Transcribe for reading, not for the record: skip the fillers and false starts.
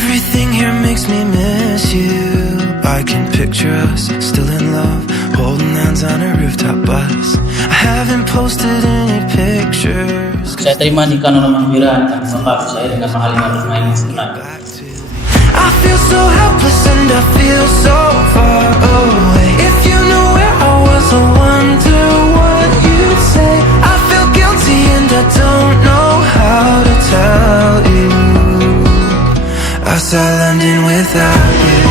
Everything here makes me miss you. I can picture us still in love, holding hands on a rooftop bus. I haven't posted any pictures. Saya terima nikah Nora Mangbira dan lengkap saya dengan mahal yang bermain tunai. I feel so helpless and I feel so far away. If you knew where I was, I wonder what you'd say. I feel guilty and I don't know how to tell you. I saw London without you.